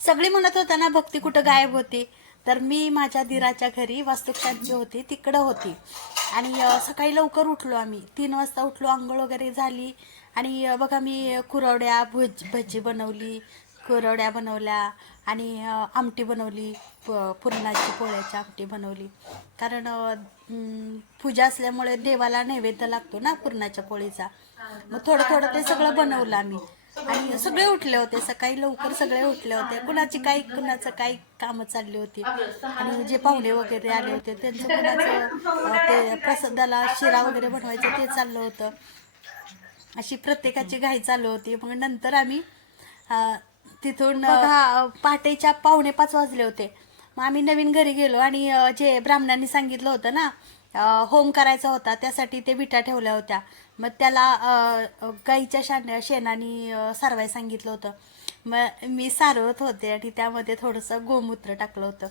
सगळी म्हणत होता ना भक्ती कुठं गायब होती? तर मी माझ्या दिराच्या घरी वास्तुक्षांची होती तिकडं होती. आणि सकाळी लवकर उठलो आम्ही. तीन वाजता उठलो आंघोळ वगैरे झाली. आणि बघा मी कुरवड्या भुज भजी बनवली कुरवड्या बनवल्या आणि आमटी बनवली प- पुरणाची पोळ्याची आमटी बनवली. कारण पूजा असल्यामुळे देवाला नैवेद्य लागतो ना पुरणाच्या पोळीचा. मग थोडं थोडं ते सगळं बनवलं आम्ही. आणि सगळे उठले होते सकाळी लवकर सगळे उठले होते. कुणाची काही कुणाचं काही कामं चालली होती. आणि जे पाहुणे वगैरे आले होते त्यांचं कुणाचं ते प्रसादाला शिरा वगैरे बनवायचं ते चाललं होतं. अशी प्रत्येकाची घाई चालू होती. मग नंतर आम्ही तिथून पहाटेच्या पावणे पाच वाजले होते. मग आम्ही नवीन घरी गेलो आणि जे ब्राह्मणांनी सांगितलं होतं ना होम करायचा होता त्यासाठी ते विटा ठेवल्या होत्या. मग त्याला गाईच्या शान शेणाने सारवाय सांगितलं होतं. मग मी सारवत होते आणि त्यामध्ये थोडंसं गोमूत्र टाकलं होतं.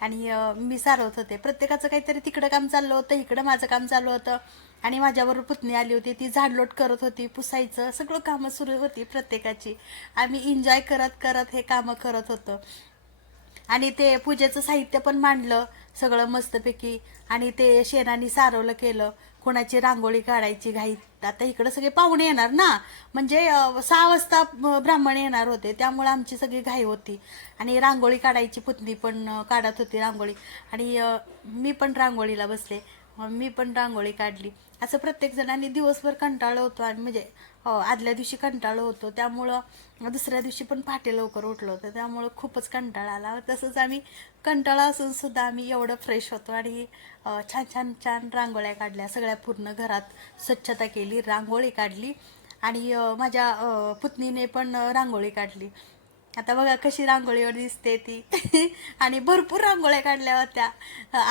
आणि मी सारवत होते. प्रत्येकाचं काहीतरी तिकडं काम चाललं होतं इकडं माझं काम चालू होतं. आणि माझ्याबरोबर पुतणी आली होती. ती झाडलोट करत होती पुसायचं. सगळं कामं सुरू होती प्रत्येकाची. आम्ही एन्जॉय करत करत हे कामं करत होतो. आणि ते पूजेचं साहित्य पण मांडलं सगळं मस्तपैकी. आणि ते शेणाने सारवलं केलं. कोणाची रांगोळी काढायची घाई. आता इकडं सगळे पाहुणे येणार ना. म्हणजे सहा वाजता ब्राह्मण येणार होते. त्यामुळे आमची सगळी घाई होती. आणि रांगोळी काढायची पुतणी पण काढत होती रांगोळी. आणि मी पण रांगोळीला बसले. मी पण रांगोळी काढली. असं प्रत्येक जणांनी दिवसभर कंटाळलं होतो. आणि म्हणजे हो, आदल्या दिवशी कंटाळ होतो. त्यामुळं दुसऱ्या दिवशी पण पहाटे लवकर उठलो होतं. त्यामुळं खूपच कंटाळा आला. तसंच आम्ही कंटाळा असून सुद्धा आम्ही एवढं फ्रेश होतो आणि छान छान छान रांगोळ्या काढल्या. सगळ्या पूर्ण घरात स्वच्छता केली रांगोळी काढली आणि माझ्या पुतणीने पण रांगोळी काढली. आता बघा कशी रांगोळीवर दिसते ती. आणि भरपूर रांगोळ्या काढल्या होत्या.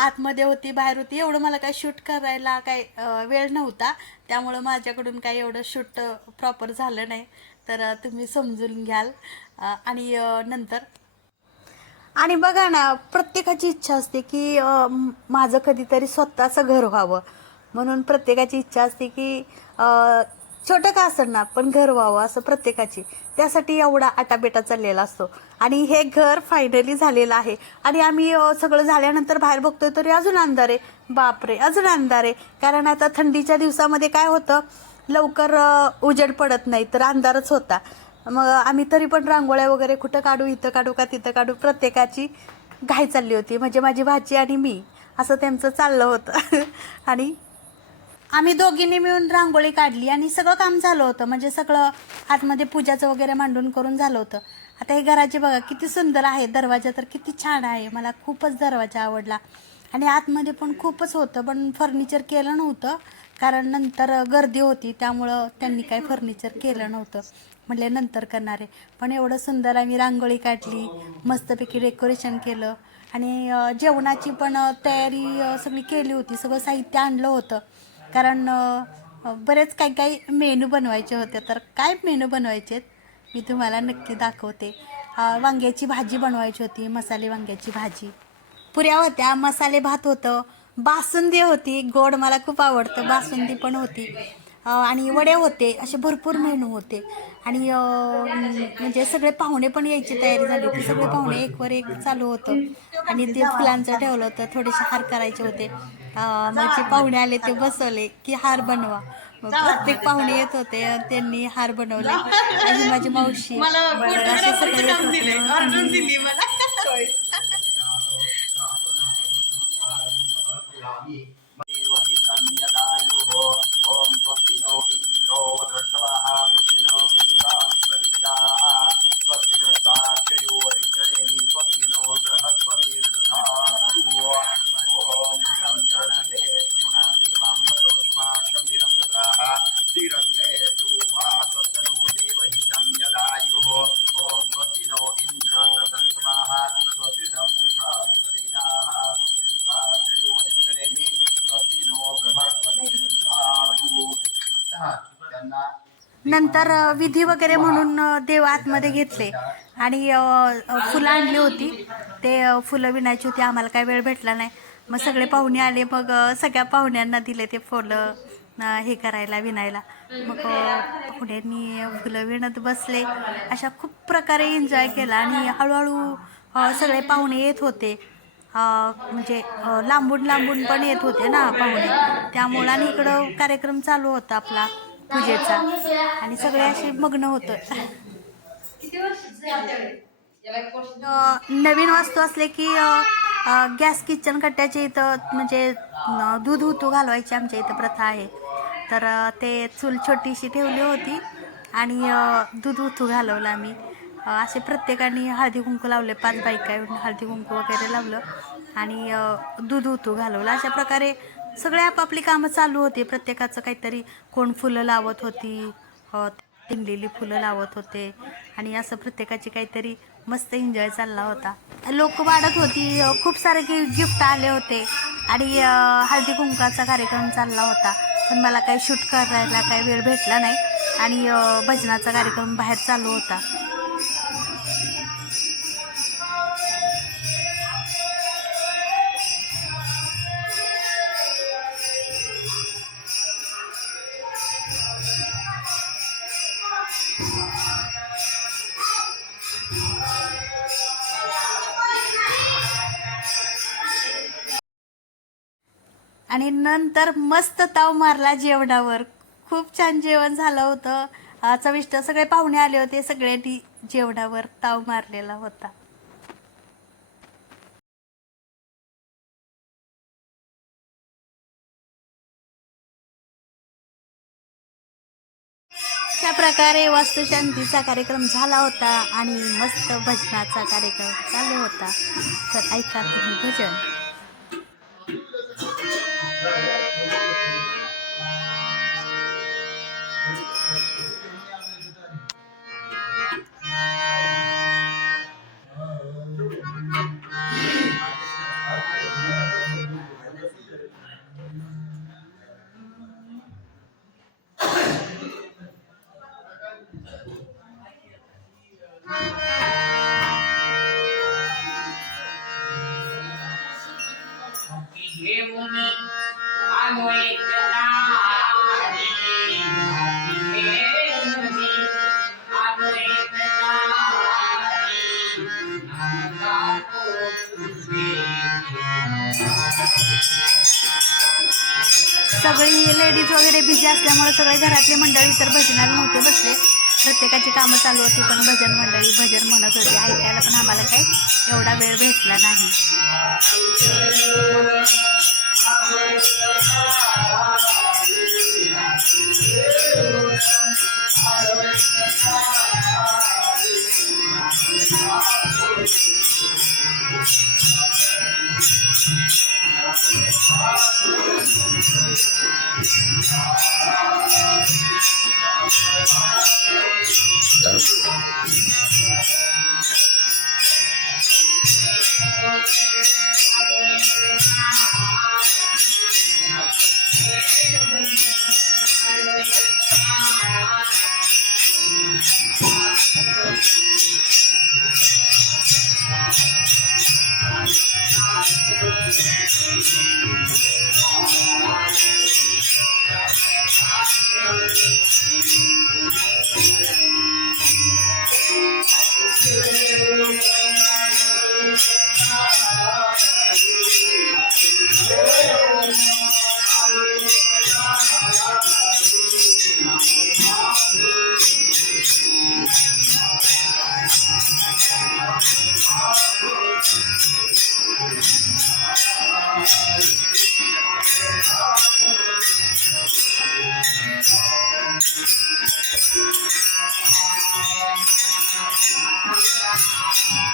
आतमध्ये होती बाहेर होती. एवढं मला काय शूट करायला काय वेळ नव्हता. त्यामुळं माझ्याकडून काही एवढं शूट प्रॉपर झालं नाही. तर तुम्ही समजून घ्याल. आणि नंतर? आणि बघा ना प्रत्येकाची इच्छा असते की माझं कधीतरी स्वतःचं घर व्हावं. म्हणून प्रत्येकाची इच्छा असते की छोटं का असणार ना पण घर व्हावं असं प्रत्येकाची. त्यासाठी एवढा आटाबेटा चाललेला असतो. आणि हे घर फायनली झालेलं आहे. आणि आम्ही सगळं झाल्यानंतर बाहेर बघतोय तरी अजून अंधार. आहे बापरे अजून अंधार. आहे कारण आता थंडीच्या दिवसामध्ये काय होतं लवकर उजेड पडत नाही तर अंधारच होता. मग आम्ही तरी पण रांगोळ्या वगैरे कुठं काढू इथं काढू का तिथं काढू प्रत्येकाची घाई चालली होती. म्हणजे माझी भाजी आणि मी असं त्यांचं चाललं होतं. आणि आम्ही दोघींनी मिळून रांगोळी काढली आणि सगळं काम झालं होतं. म्हणजे सगळं आतमध्ये पूजाचं वगैरे मांडून करून झालं होतं. आता हे घराचे बघा किती सुंदर आहे. दरवाजा तर किती छान आहे. मला खूपच दरवाजा आवडला. आणि आतमध्ये पण खूपच होतं पण फर्निचर केलं नव्हतं. कारण नंतर गर्दी होती त्यामुळं त्यांनी काही फर्निचर केलं नव्हतं. म्हणले नंतर करणारे. पण एवढं सुंदर आम्ही रांगोळी काढली मस्तपैकी डेकोरेशन केलं. आणि जेवणाची पण तयारी सगळी केली होती. सगळं साहित्य आणलं होतं. कारण बरेच काही काही मेनू बनवायचे होते. तर काय मेनू बनवायचे मी तुम्हाला नक्की दाखवते. वांग्याची भाजी बनवायची होती मसाले वांग्याची भाजी. पुऱ्या होत्या मसाले भात होतं बासुंदी होती. गोड मला खूप आवडतं बासुंदी पण होती. आणि वडे होते असे भरपूर मेनू होते. आणि म्हणजे सगळे पाहुणे पण यायची तयारी झाली होती. सगळे पाहुणे एकवर एक चालू होतं. आणि ते फुलांचं ठेवलं होतं थोडेसे हार करायचे होते. मग जे पाहुणे आले ते बसवले की हार बनवा. मग प्रत्येक पाहुणे येत होते त्यांनी हार बनवले. आणि माझी मावशी. असे सगळे नंतर विधी वगैरे म्हणून देव आतमध्ये घेतले. आणि फुलं आणली होती. ते फुलं विणायची होती. आम्हाला काय वेळ भेटला नाही. मग सगळे पाहुणे आले. मग सगळ्या पाहुण्यांना दिले ते फुलं हे करायला विणायला. मग अं, फुलं विणत बसले. अशा खूप प्रकारे एन्जॉय केला. आणि हळूहळू सगळे पाहुणे येत होते. म्हणजे लांबून लांबून पण येत होते ना पाहुणे. त्यामुळं आणि इकडं कार्यक्रम चालू होता आपला. पूजेचा. आणि सगळे असे मग्न होतं नवीन वस्तू असले की गॅस किचन कट्ट्याचे इथं म्हणजे दूध उतू घालवायची आमच्या इथं प्रथा आहे. तर ते चूल छोटीशी ठेवली होती आणि दूध उतू घालवलं आम्ही. असे प्रत्येकाने हळदी कुंकू लावले पाच बायका येऊन हळदी कुंकू वगैरे लावलं आणि दूध उतू घालवलं. अशा प्रकारे सगळे आपापली कामं चालू होती. प्रत्येकाचं काहीतरी कोण फुलं लावत होती हो, अ, फुलं लावत होते. आणि असं प्रत्येकाची काहीतरी मस्त एन्जॉय चालला होता. लोक वाढत होती. खूप सारे गिफ्ट आले होते. आणि हळदी कुंकाचा कार्यक्रम चालला होता. पण मला काही शूट करायला काही वेळ भेटला नाही. आणि भजनाचा कार्यक्रम बाहेर चालू होता. आणि नंतर मस्त ताव मारला जेवणावर. खूप छान जेवण झालं होतं. चविष्ट सगळे पाहुणे आले होते सगळ्यांनी जेवणावर ताव मारलेला होता. अशा प्रकारे वास्तुशांतीचा कार्यक्रम झाला होता आणि मस्त भजनाचा कार्यक्रम चालू होता. तर ऐका तुम्ही भजन. सगळी लेडीज वगैरे बिझी असल्यामुळे सगळे घरातले मंडळी तर भजनाला नव्हते बसले. प्रत्येकाची कामं चालू होती पण भजन मंडळी भजन म्हणत होते. ऐकायला पण आम्हाला काही एवढा वेळ भेटला नाही. Thank you.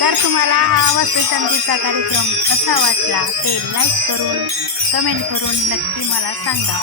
तर तुम्हाला हा वस्तुशांतीचा कार्यक्रम कसा वाटला ते लाईक करून कमेंट करून नक्की मला सांगा.